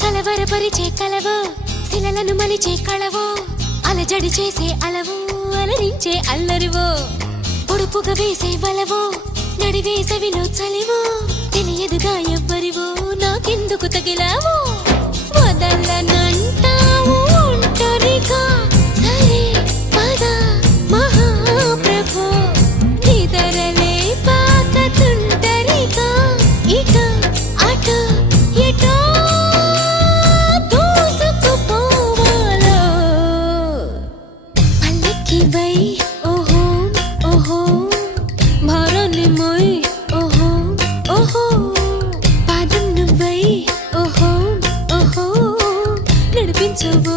కలవరపరిచే కలవో శిలలను మలిచే కళవో అలజడి చేసే అలవో అలరించే అల్లరివో పొడుపుగా వేసే బలవో నడివేసవిలో చలివో తెలియదుగా ఎవ్వరివో నాకెందుకు తగిలావో వదలనంటావు ఒంటరిగా సరే పద మహాప్రభో నిదరలే పాకతుంటరిగా ఇట అట ఎటో దూసుకుపోవాలో పల్లకివై ఓహో ఓహో భారాన్ని మోయ్ ఓహో ఓహో పాదం నువ్వై ఓహో ఓహో నడిపించవో